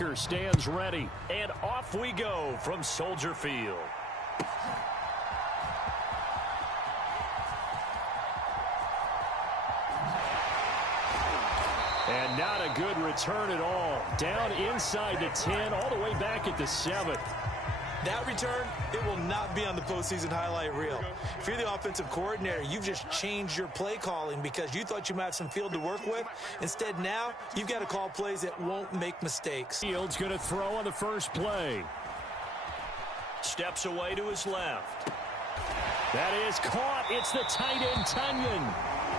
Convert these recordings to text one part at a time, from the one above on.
kicker stands ready. And off we go from Soldier Field. And not a good return at all. Down inside the 10, all the way back at the 7. That return, it will not be on the postseason highlight reel. If you're the offensive coordinator, you've just changed your play calling because you thought you might have some field to work with. Instead, now, you've got to call plays that won't make mistakes. Fields going to throw on the first play. Steps away to his left. That is caught. It's the tight end, Tunyon.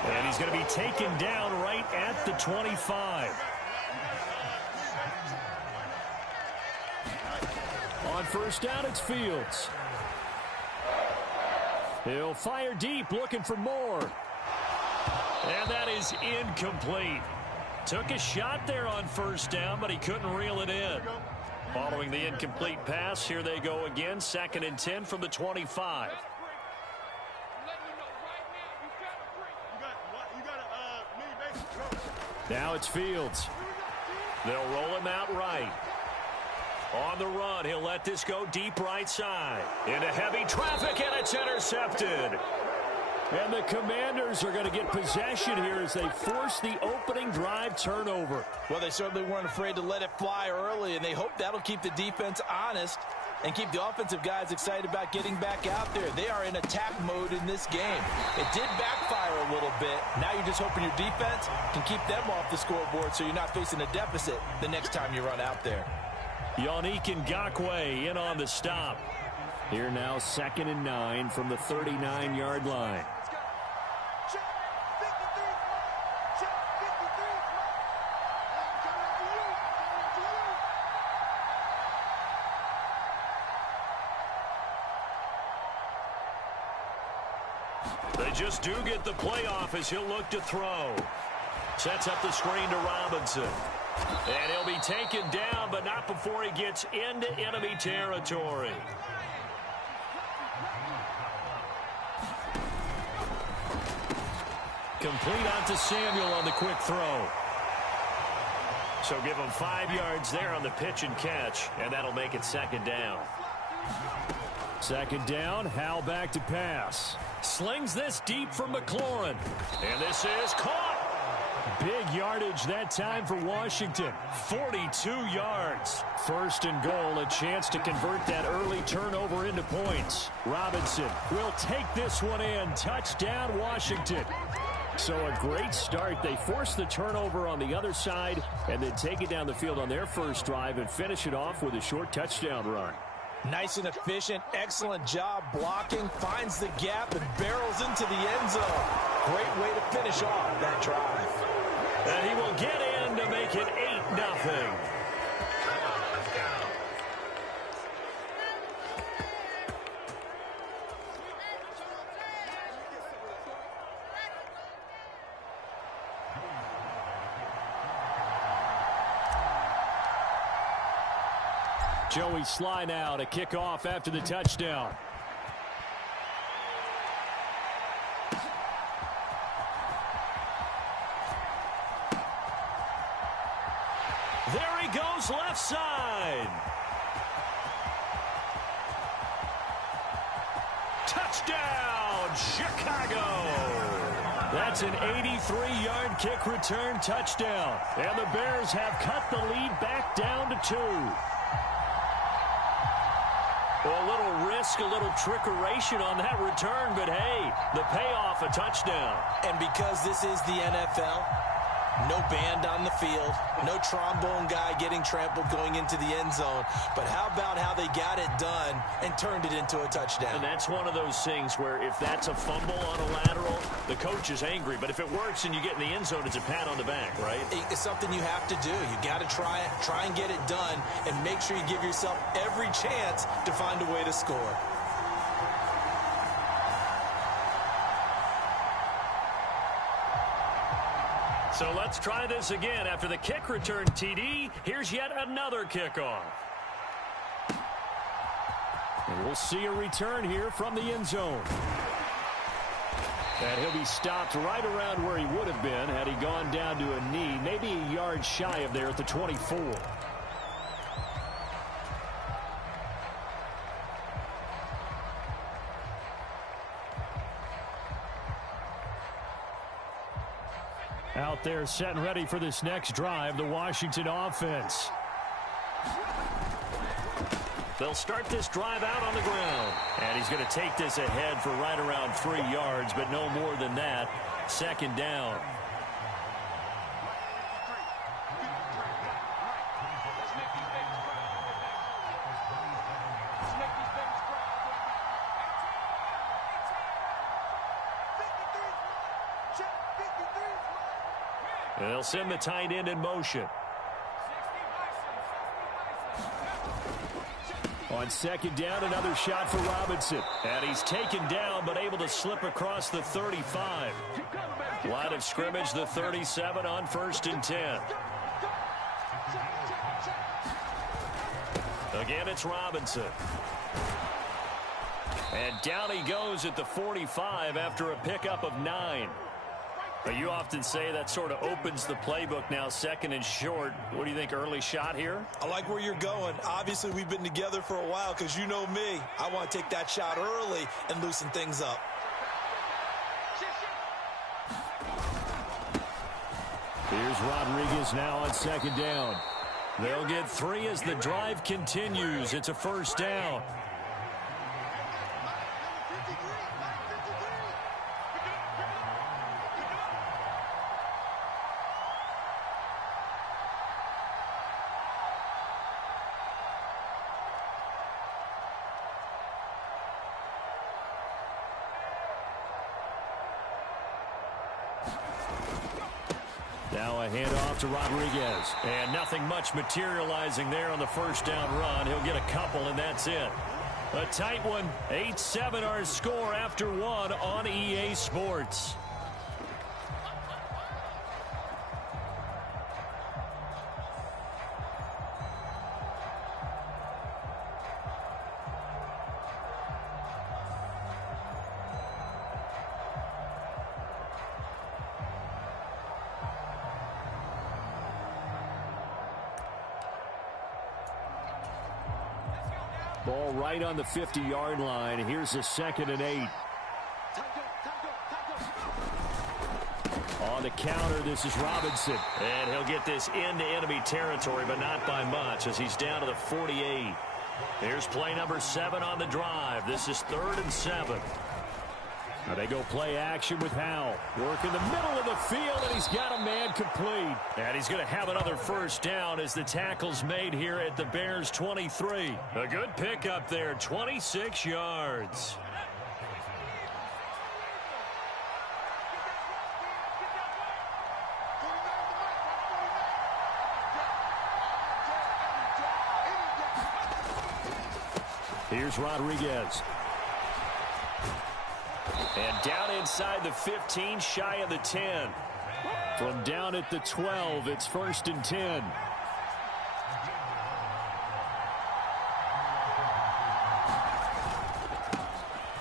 And he's going to be taken down right at the 25. On first down, it's Fields. He'll fire deep, looking for more. And that is incomplete. Took a shot there on first down, but he couldn't reel it in. Following the incomplete pass, here they go again. 2nd and 10 from the 25. Now it's Fields. They'll roll him out right. On the run, he'll let this go deep right side. Into heavy traffic, and it's intercepted. And the Commanders are going to get possession here as they force the opening drive turnover. Well, they certainly weren't afraid to let it fly early, and they hope that'll keep the defense honest and keep the offensive guys excited about getting back out there. They are in attack mode in this game. It did backfire a little bit. Now you're just hoping your defense can keep them off the scoreboard so you're not facing a deficit the next time you run out there. Yannick Ngakoue in on the stop. Here now 2nd and 9 from the 39-yard line. They just do get the playoff as he'll look to throw. Sets up the screen to Robinson. And he'll be taken down, but not before he gets into enemy territory. Complete out to Samuel on the quick throw. So give him 5 yards there on the pitch and catch, and that'll make it 2nd down. 2nd down, Howell back to pass. Slings this deep from McLaurin. And this is caught. Big yardage that time for Washington. 42 yards. 1st and goal, a chance to convert that early turnover into points. Robinson will take this one in. Touchdown, Washington. So a great start. They force the turnover on the other side and then take it down the field on their first drive and finish it off with a short touchdown run. Nice and efficient, excellent job blocking, finds the gap and barrels into the end zone. Great way to finish off that drive. And he will get in to make it 8-0. Joey Sly now to kick off after the touchdown. There he goes left side. Touchdown, Chicago. That's an 83-yard kick return touchdown. And the Bears have cut the lead back down to 2. Well, a little risk, a little trickeration on that return, but hey, the payoff, a touchdown. And because this is the NFL, no band on the field, no trombone guy getting trampled going into the end zone. But how about how they got it done and turned it into a touchdown? And that's one of those things where if that's a fumble on a lateral, the coach is angry. But if it works and you get in the end zone, it's a pat on the back, right? It's something you have to do. You got to try and get it done, and make sure you give yourself every chance to find a way to score. So let's try this again. After the kick return TD, here's yet another kickoff. And we'll see a return here from the end zone. And he'll be stopped right around where he would have been had he gone down to a knee, maybe a yard shy of there at the 24. Out there set and ready for this next drive, the Washington offense. They'll start this drive out on the ground. And he's going to take this ahead for right around 3 yards, but no more than that. Second down. They'll send the tight end in motion. On second down, another shot for Robinson. And he's taken down, but able to slip across the 35. Line of scrimmage, the 37 on 1st and 10. Again, it's Robinson. And down he goes at the 45 after a pickup of 9. You often say that sort of opens the playbook now, 2nd and short. What do you think, early shot here? I like where you're going. Obviously, we've been together for a while because you know me. I want to take that shot early and loosen things up. Here's Rodriguez now on 2nd down. They'll get 3 as the drive continues. It's a 1st down. Now a handoff to Rodriguez. And nothing much materializing there on the 1st down run. He'll get a couple, and that's it. A tight one. 8-7 our score after 1 on EA Sports. Ball right on the 50-yard line. Here's a 2nd and 8. On the counter, this is Robinson. And he'll get this into enemy territory, but not by much as he's down to the 48. Here's play number 7 on the drive. This is 3rd and 7. Now they go play action with Howell. Work in the middle of the field, and he's got a man complete. And he's going to have another 1st down as the tackle's made here at the Bears' 23. A good pickup there, 26 yards. Here's Rodriguez. And down inside the 15, shy of the 10. From down at the 12, it's 1st and 10.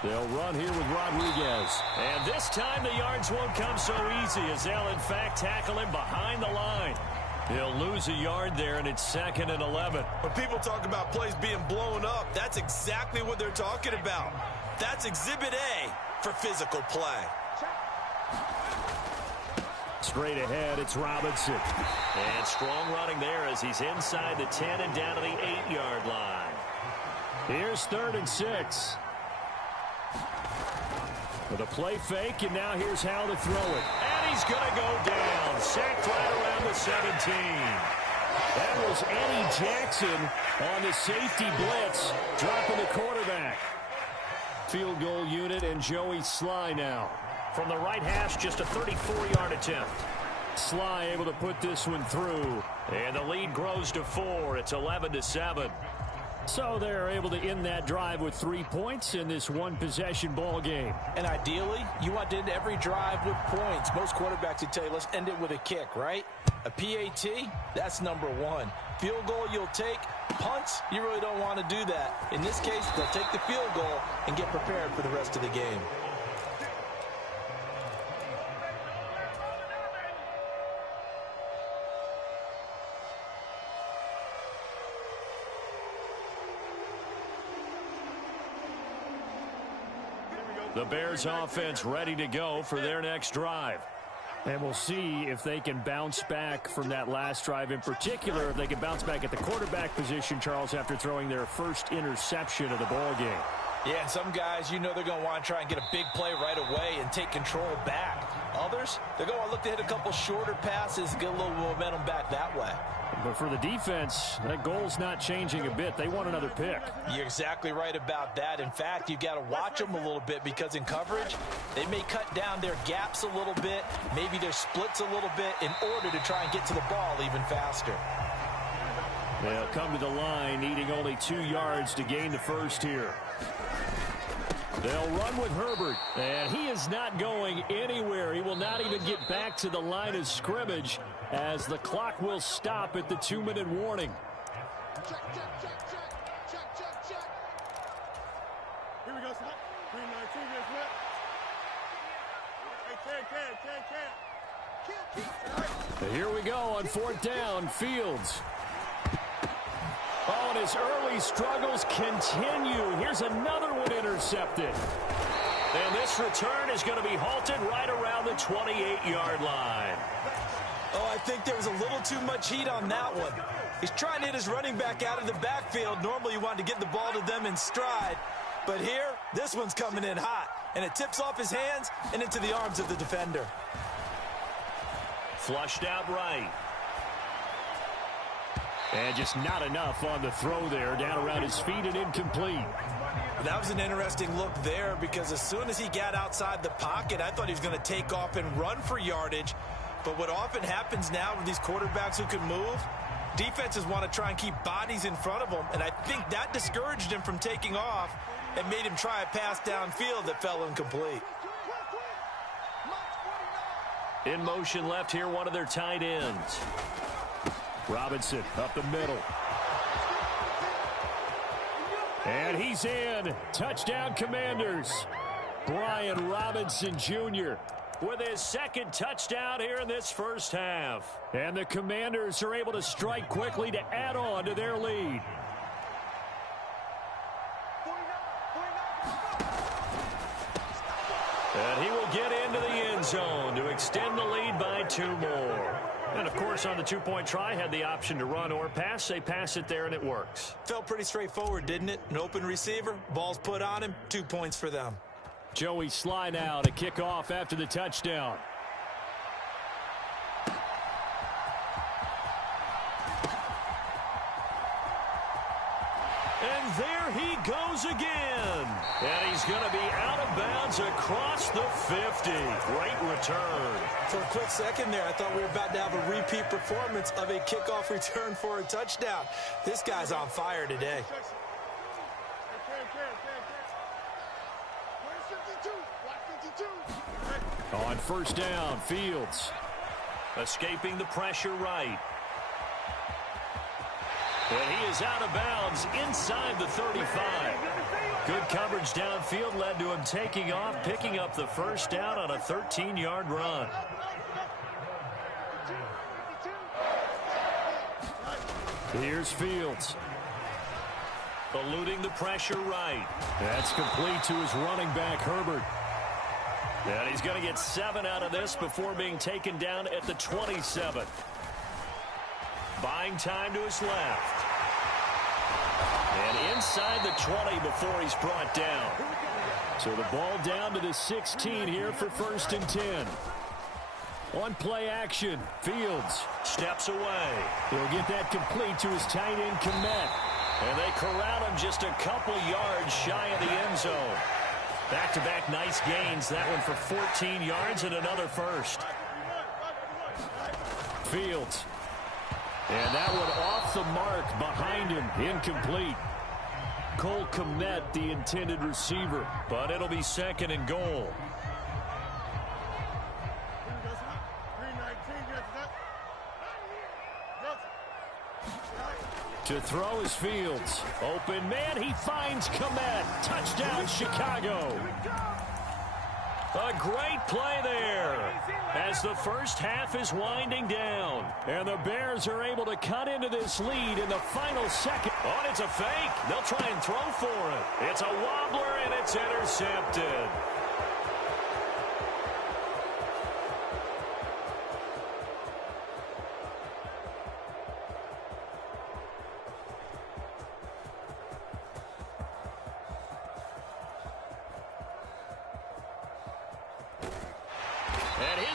They'll run here with Rodriguez. And this time the yards won't come so easy as they'll in fact tackle him behind the line. He'll lose a yard there, and it's 2nd and 11. When people talk about plays being blown up, that's exactly what they're talking about. That's Exhibit A for physical play. Straight ahead, it's Robinson. And strong running there as he's inside the 10 and down to the 8-yard line. Here's 3rd and 6. With a play fake, and now here's how to throw it. And he's going to go down. Sacked right around the 17. That was Eddie Jackson on the safety blitz, dropping the quarterback. Field goal unit and Joey Sly now. From the right hash, just a 34-yard attempt. Sly able to put this one through. And the lead grows to 4. It's 11-7. So they're able to end that drive with 3 points in this one-possession ball game. And ideally, you want to end every drive with points. Most quarterbacks would tell you, let's end it with a kick, right? A PAT, that's number 1. Field goal you'll take. Punts, you really don't want to do that. In this case, they'll take the field goal and get prepared for the rest of the game. The Bears offense ready to go for their next drive. And we'll see if they can bounce back from that last drive, in particular, if they can bounce back at the quarterback position, Charles, after throwing their first interception of the ball game. Yeah, and some guys, you know they're going to want to try and get a big play right away and take control back. Others, they're going to look to hit a couple shorter passes, get a little momentum back that way. But for the defense, that goal's not changing a bit. They want another pick. You're exactly right about that. In fact, you've got to watch them a little bit because in coverage, they may cut down their gaps a little bit, maybe their splits a little bit in order to try and get to the ball even faster. They'll come to the line, needing only 2 yards to gain the first here. They'll run with Herbert, and he is not going anywhere. He will not even get back to the line of scrimmage as the clock will stop at the 2-minute warning. Check. Here we go, son. 319 is what? Hey, can. Here we go on 4th down. Fields. Oh, and his early struggles continue. Here's another one intercepted. And this return is going to be halted right around the 28-yard line. Oh, I think there was a little too much heat on that one. He's trying to hit his running back out of the backfield. Normally you want to get the ball to them in stride. But here, this one's coming in hot. And it tips off his hands and into the arms of the defender. Flushed out right. And just not enough on the throw there. Down around his feet and incomplete. That was an interesting look there because as soon as he got outside the pocket, I thought he was going to take off and run for yardage. But what often happens now with these quarterbacks who can move, defenses want to try and keep bodies in front of them. And I think that discouraged him from taking off and made him try a pass downfield that fell incomplete. In motion left here, one of their tight ends. Robinson up the middle. And he's in. Touchdown, Commanders. Brian Robinson Jr. with his second touchdown here in this first half. And the Commanders are able to strike quickly to add on to their lead. And he will get into the end zone to extend the lead by 2 more. And, of course, on the 2-point try, had the option to run or pass. They pass it there, and it works. Felt pretty straightforward, didn't it? An open receiver, ball's put on him, 2 points for them. Joey Sly now to kick off after the touchdown. And there he goes again. And he's going to be out of bounds across the 50. Great return. For a quick second there, I thought we were about to have a repeat performance of a kickoff return for a touchdown. This guy's on fire today. On 1st down, Fields. Escaping the pressure right. And he is out of bounds inside the 35. Good coverage downfield led to him taking off, picking up the first down on a 13-yard run. Here's Fields. Eluding the pressure right. That's complete to his running back, Herbert. And he's going to get 7 out of this before being taken down at the 27. Buying time to his left. And inside the 20 before he's brought down. So the ball down to the 16 here for 1st and 10. On play action, Fields steps away. He'll get that complete to his tight end, Kmet. And they corral him just a couple yards shy of the end zone. Back-to-back nice gains. That one for 14 yards and another first. Fields. And that one off the mark behind him. Incomplete. Cole Kmet, the intended receiver. But it'll be 2nd and goal. To throw is Fields. Open man, he finds Kmet. Touchdown, Chicago. A great play there as the first half is winding down. And the Bears are able to cut into this lead in the final second. Oh, and it's a fake. They'll try and throw for it. It's a wobbler, and it's intercepted.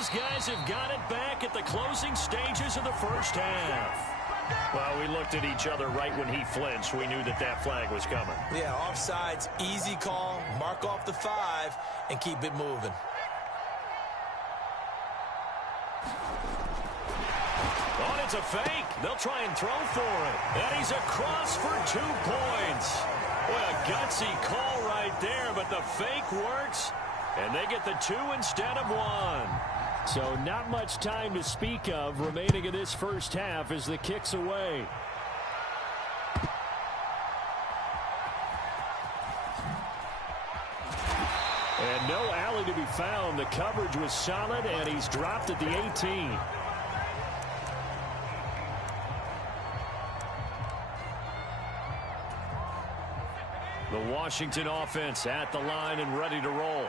those guys have got it back at the closing stages of the first half. Well, we looked at each other right when he flinched. We knew that that flag was coming. Yeah, offsides, easy call, mark off the 5, and keep it moving. Oh, it's a fake. They'll try and throw for it. And he's across for 2 points. Boy, a gutsy call right there, but the fake works, and they get the 2 instead of 1. So not much time to speak of remaining in this first half as the kick's away. And no alley to be found. The coverage was solid, and he's dropped at the 18. The Washington offense at the line and ready to roll.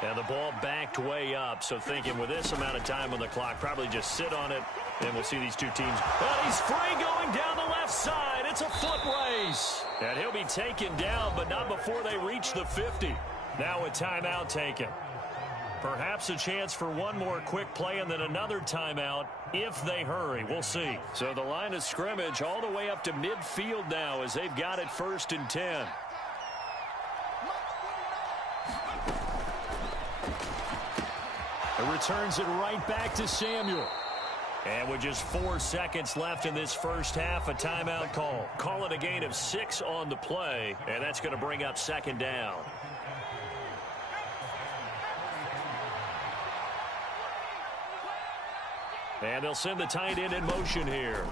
And the ball backed way up, so thinking with this amount of time on the clock, probably just sit on it, and we'll see these two teams. And he's free going down the left side. It's a foot race. And he'll be taken down, but not before they reach the 50. Now a timeout taken. Perhaps a chance for one more quick play and then another timeout if they hurry. We'll see. So the line of scrimmage all the way up to midfield now as they've got it 1st and 10. It returns it right back to Samuel. And with just 4 seconds left in this first half, a timeout call. Call it a gain of 6 on the play, and that's going to bring up 2nd down. And they'll send the tight end in motion here.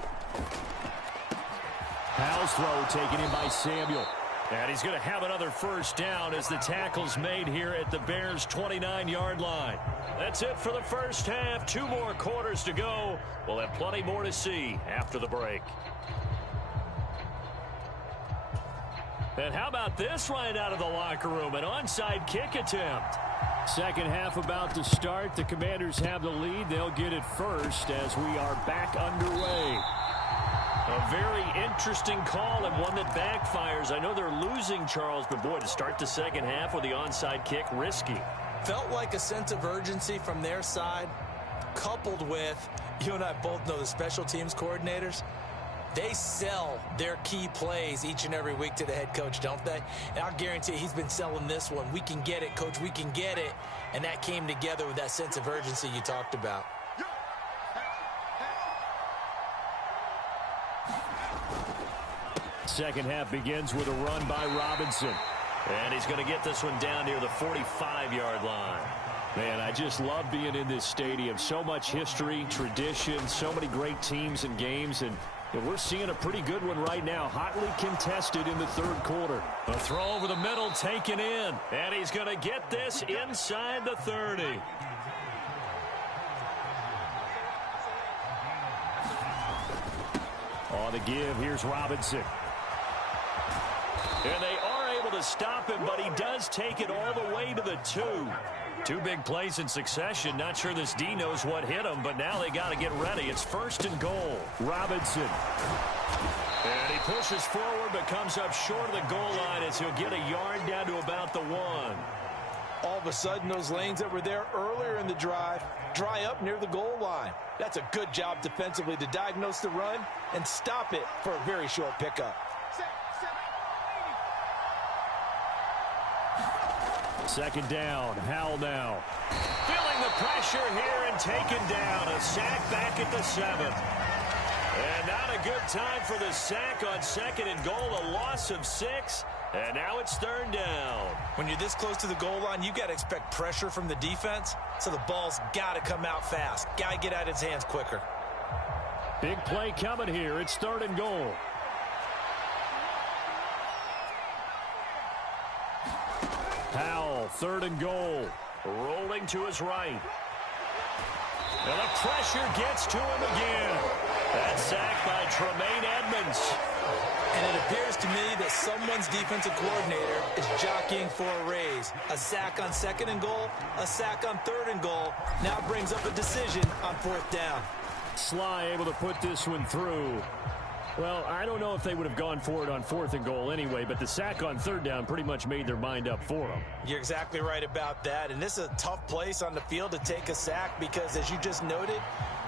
Powell's throw taken in by Samuel. And he's going to have another first down as the tackle's made here at the Bears' 29-yard line. That's it for the first half. 2 more quarters to go. We'll have plenty more to see after the break. And how about this right out of the locker room? An onside kick attempt. Second half about to start. The Commanders have the lead. They'll get it first as we are back underway. A very interesting call and one that backfires. I know they're losing, Charles, but boy, to start the second half with the onside kick, risky. Felt like a sense of urgency from their side, coupled with, you and I both know the special teams coordinators, they sell their key plays each and every week to the head coach, don't they? And I'll guarantee he's been selling this one. We can get it, coach, we can get it. And that came together with that sense of urgency you talked about. Second half begins with a run by Robinson. And he's going to get this one down near the 45-yard line. Man, I just love being in this stadium. So much history, tradition, so many great teams and games. And we're seeing a pretty good one right now. Hotly contested in the third quarter. A throw over the middle taken in. And he's going to get this inside the 30. On the give, here's Robinson. And they are able to stop him, but he does take it all the way to the 2. 2 big plays in succession. Not sure this D knows what hit him, but now they got to get ready. It's 1st and goal. Robinson. And he pushes forward, but comes up short of the goal line as he'll get a yard down to about the 1. All of a sudden, those lanes that were there earlier in the drive dry up near the goal line. That's a good job defensively to diagnose the run and stop it for a very short pickup. Second down, Howell now. Feeling the pressure here and taken down. A sack back at the 7. And not a good time for the sack on 2nd and goal. A loss of 6. And now it's 3rd down. When you're this close to the goal line, you got to expect pressure from the defense. So the ball's got to come out fast. Got to get out of his hands quicker. Big play coming here. It's 3rd and goal. Powell, 3rd and goal. Rolling to his right. And the pressure gets to him again. That sack by Tremaine Edmonds. And it appears to me that someone's defensive coordinator is jockeying for a raise. A sack on 2nd and goal, a sack on 3rd and goal. Now brings up a decision on 4th down. Sly able to put this one through. Well, I don't know if they would have gone for it on 4th and goal anyway, but the sack on 3rd down pretty much made their mind up for them. You're exactly right about that, and this is a tough place on the field to take a sack because, as you just noted,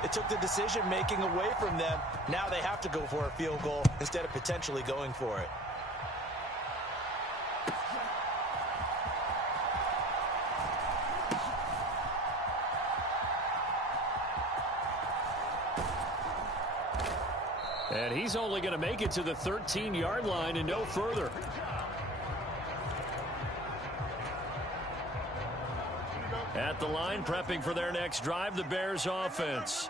it took the decision-making away from them. Now they have to go for a field goal instead of potentially going for it. And he's only going to make it to the 13-yard line and no further. At the line, prepping for their next drive, the Bears offense.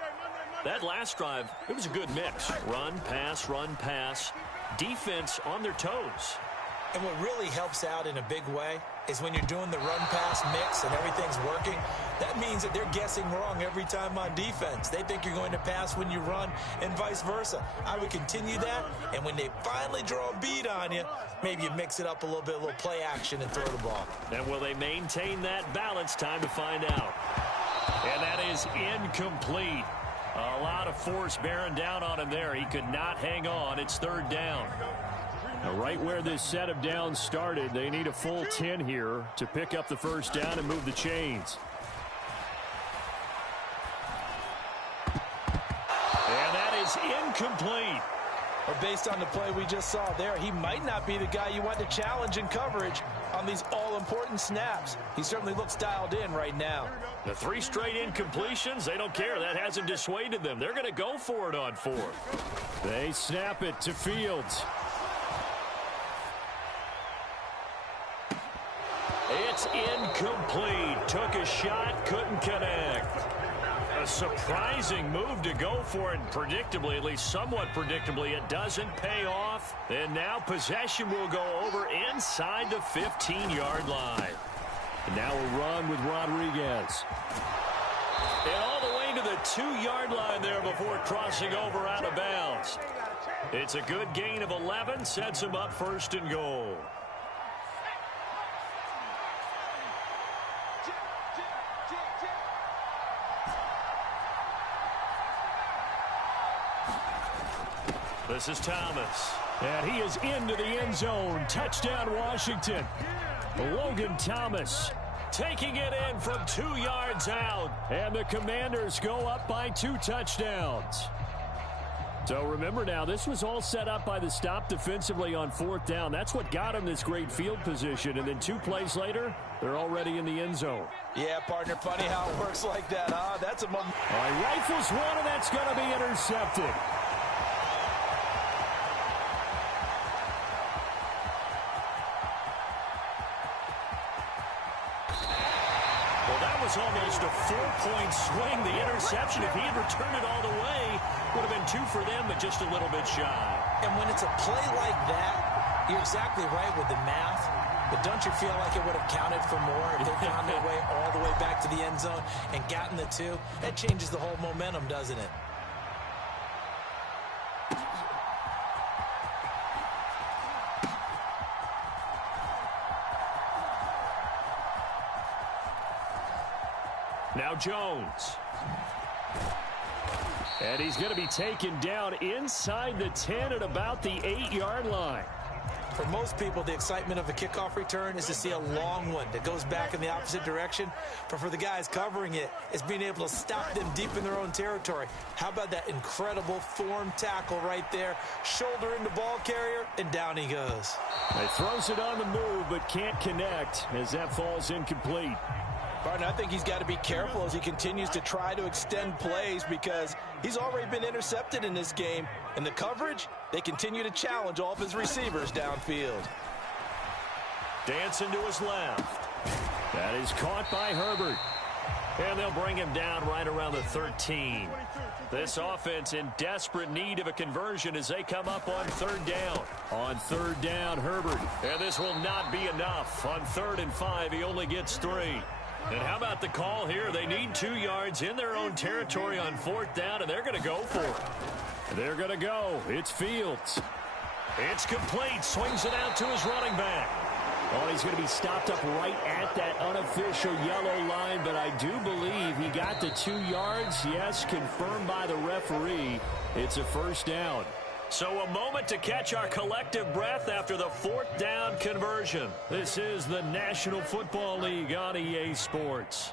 That last drive, it was a good mix. Run, pass, defense on their toes. And what really helps out in a big way is when you're doing the run-pass mix and everything's working, that means that they're guessing wrong every time on defense. They think you're going to pass when you run and vice versa. I would continue that, and when they finally draw a beat on you, maybe you mix it up a little bit, a little play action and throw the ball. And will they maintain that balance? Time to find out. And that is incomplete. A lot of force bearing down on him there. He could not hang on. It's 3rd down. Now, right where this set of downs started, they need a full 10 here to pick up the 1st down and move the chains. And that is incomplete. But based on the play we just saw there, he might not be the guy you want to challenge in coverage on these all-important snaps. He certainly looks dialed in right now. The 3 straight incompletions, they don't care. That hasn't dissuaded them. They're going to go for it on 4th. They snap it to Fields. It's incomplete. Took a shot, couldn't connect. A surprising move to go for it, and predictably, at least somewhat predictably, it doesn't pay off. And now possession will go over inside the 15-yard line. And now a run with Rodriguez. And all the way to the 2-yard line there before crossing over out of bounds. It's a good gain of 11, sets him up 1st and goal. This is Thomas. And he is into the end zone. Touchdown, Washington. Logan Thomas taking it in from 2 yards out. And the Commanders go up by 2 touchdowns. So remember now, this was all set up by the stop defensively on 4th down. That's what got him this great field position. And then 2 plays later, they're already in the end zone. Yeah, partner, funny how it works like that, huh? That's a moment. All right, rifles one, and that's going to be intercepted. Almost a 4-point swing. The interception, if he had returned it all the way, would have been 2 for them, but just a little bit shy. And when it's a play like that, you're exactly right with the math, but don't you feel like it would have counted for more if they found their way all the way back to the end zone and gotten the 2? That changes the whole momentum, doesn't it? Now Jones. And he's going to be taken down inside the 10 at about the 8-yard line. For most people, the excitement of a kickoff return is to see a long one that goes back in the opposite direction. But for the guys covering it, it's being able to stop them deep in their own territory. How about that incredible form tackle right there? Shoulder into ball carrier, and down he goes. He throws it on the move, but can't connect as that falls incomplete. Partner, I think he's got to be careful as he continues to try to extend plays because he's already been intercepted in this game. And the coverage, they continue to challenge all of his receivers downfield. Dancing to his left. That is caught by Herbert. And they'll bring him down right around the 13. This offense in desperate need of a conversion as they come up on 3rd down. On 3rd down, Herbert. And this will not be enough. On 3rd and 5, he only gets 3. And how about the call here? They need 2 yards in their own territory on 4th down, and they're going to go for it. They're going to go. It's Fields. It's complete. Swings it out to his running back. Oh, he's going to be stopped up right at that unofficial yellow line, but I do believe he got the 2 yards. Yes, confirmed by the referee. It's a 1st down. So a moment to catch our collective breath after the 4th down conversion. This is the National Football League on EA Sports.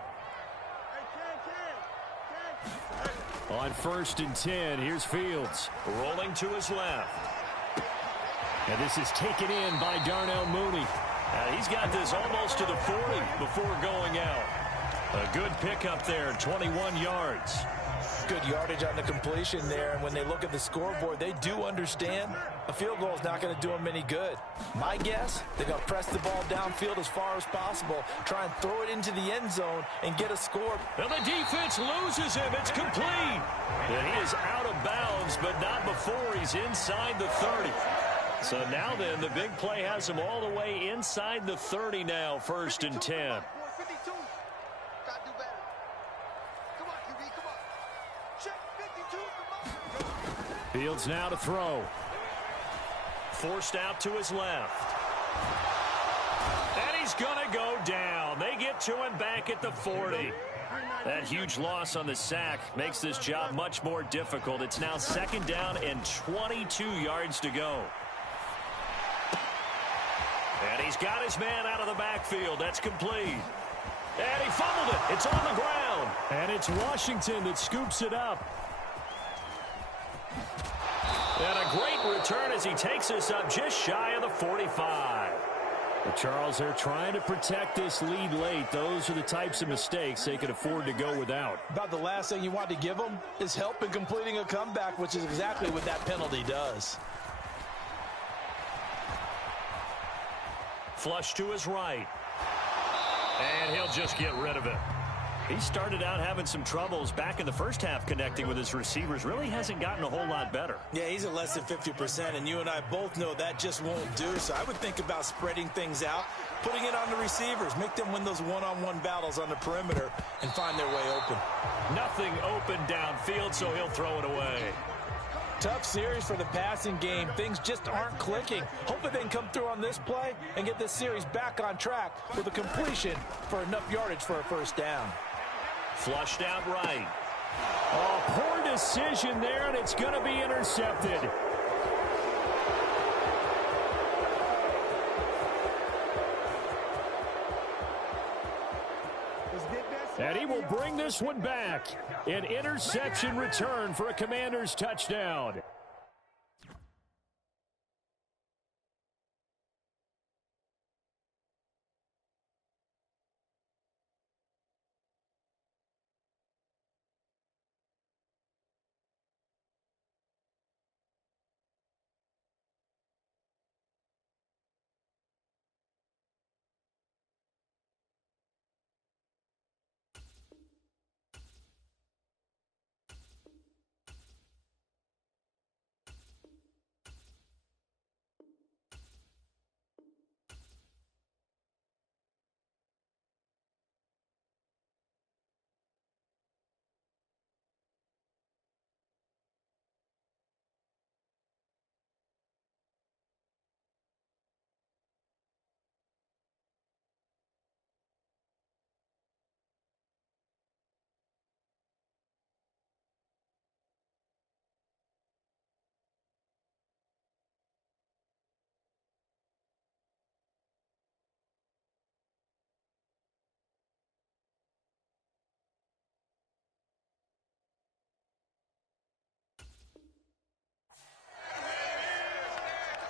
On 1st and 10, here's Fields. Rolling to his left. And this is taken in by Darnell Mooney. He's got this almost to the 40 before going out. A good pickup there, 21 yards. Good yardage on the completion there, and when they look at the scoreboard, they do understand a field goal is not going to do them any good. My guess, they're going to press the ball downfield as far as possible, try and throw it into the end zone and get a score. And the defense loses him. It's complete. And he is out of bounds, but not before he's inside the 30. So now then, the big play has him all the way inside the 30 now, 1st and 10. Fields now to throw. Forced out to his left. And he's going to go down. They get to him back at the 40. That huge loss on the sack makes this job much more difficult. It's now 2nd down and 22 yards to go. And he's got his man out of the backfield. That's complete. And he fumbled it. It's on the ground. And it's Washington that scoops it up. And a great return as he takes us up just shy of the 45. Well, Charles, they're trying to protect this lead late. Those are the types of mistakes they could afford to go without. About the last thing you want to give them is help in completing a comeback, which is exactly what that penalty does. Flush to his right. And he'll just get rid of it. He started out having some troubles back in the first half connecting with his receivers. Really hasn't gotten a whole lot better. Yeah, he's at less than 50%, and you and I both know that just won't do. So I would think about spreading things out, putting it on the receivers, make them win those one-on-one battles on the perimeter and find their way open. Nothing open downfield, so he'll throw it away. Tough series for the passing game. Things just aren't clicking. Hopefully they can come through on this play and get this series back on track with a completion for enough yardage for a 1st down. Flushed out right. Oh, poor decision there, and it's going to be intercepted. And he will bring this one back. An interception return for a Commanders touchdown.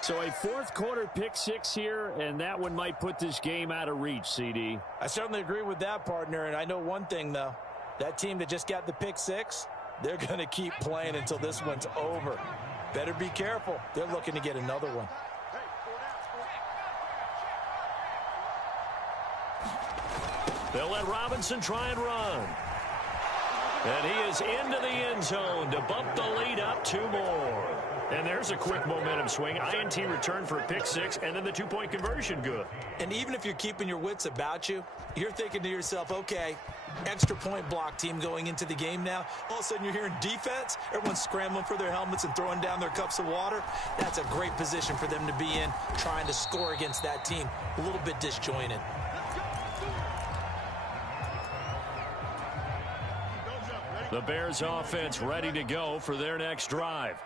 So a 4th quarter pick 6 here, and that one might put this game out of reach, CD. I certainly agree with that, partner, and I know one thing, though. That team that just got the pick 6, they're going to keep playing until this one's over. Better be careful. They're looking to get another one. They'll let Robinson try and run. And he is into the end zone to bump the lead up 2 more. And there's a quick momentum swing. INT return for a pick 6, and then the 2-point conversion good. And even if you're keeping your wits about you, you're thinking to yourself, okay, extra point block team going into the game now. All of a sudden you're hearing defense. Everyone's scrambling for their helmets and throwing down their cups of water. That's a great position for them to be in, trying to score against that team. A little bit disjointed. The Bears offense ready to go for their next drive.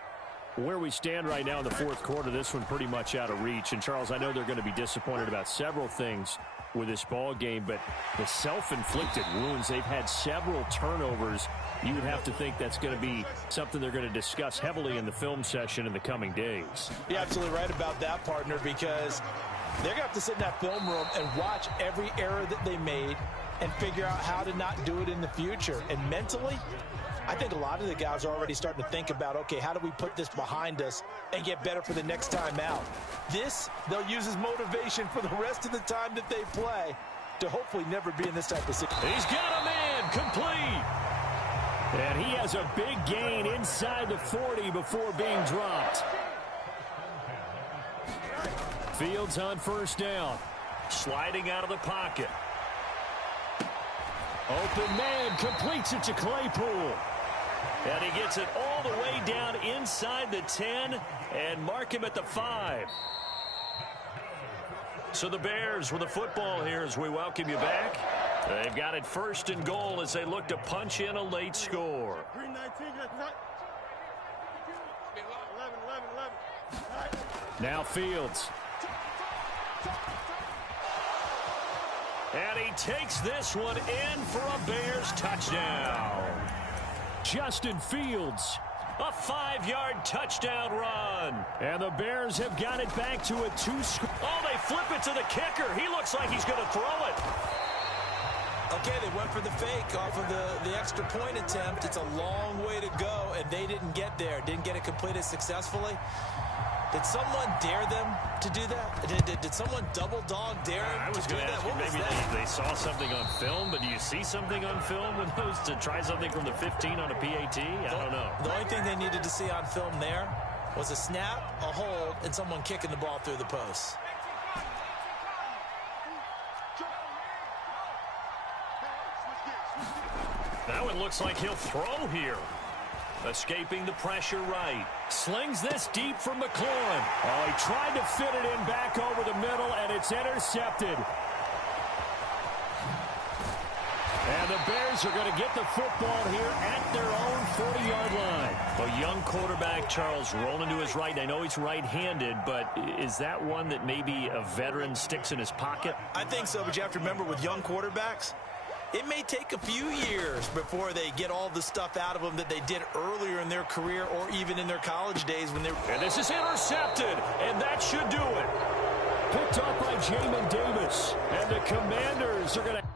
Where we stand right now in the fourth quarter, this one pretty much out of reach. And, Charles, I know they're going to be disappointed about several things with this ball game, but the self-inflicted wounds, they've had several turnovers. You would have to think that's going to be something they're going to discuss heavily in the film session in the coming days. You're absolutely right about that, partner, because they're going to have to sit in that film room and watch every error that they made and figure out how to not do it in the future. And mentally, I think a lot of the guys are already starting to think about, okay, how do we put this behind us and get better for the next time out? This, they'll use as motivation for the rest of the time that they play to hopefully never be in this type of situation. He's got a man complete. And he has a big gain inside the 40 before being dropped. Fields on first down. Sliding out of the pocket. Open man completes it to Claypool. And he gets it all the way down inside the 10 and mark him at the 5. So the Bears with the football here as we welcome you back. They've got it first and goal as they look to punch in a late score. 11. Now Fields. And he takes this one in for a Bears touchdown. Justin Fields, a 5-yard touchdown run. And the Bears have got it back to a 2-score. Oh, they flip it to the kicker. He looks like he's going to throw it. Okay, they went for the fake off of the extra point attempt. It's a long way to go, and they didn't get there. Didn't get it completed successfully. Did someone dare them to do that? Did someone double dog dare them to do that? What was that? Maybe they saw something on film, but do you see something on film with those to try something from the 15 on a PAT? I don't know. The only thing they needed to see on film there was a snap, a hold, and someone kicking the ball through the post. That one looks like he'll throw here. Escaping the pressure right. Slings this deep from McLaurin. Oh, he tried to fit it in back over the middle, and it's intercepted. And the Bears are going to get the football here at their own 40-yard line. A young quarterback, Charles, rolling to his right. I know he's right-handed, but is that one that maybe a veteran sticks in his pocket? I think so, but you have to remember with young quarterbacks, it may take a few years before they get all the stuff out of them that they did earlier in their career or even in their college days when they were. And this is intercepted, and that should do it. Picked up by Jamin Davis, and the Commanders are going to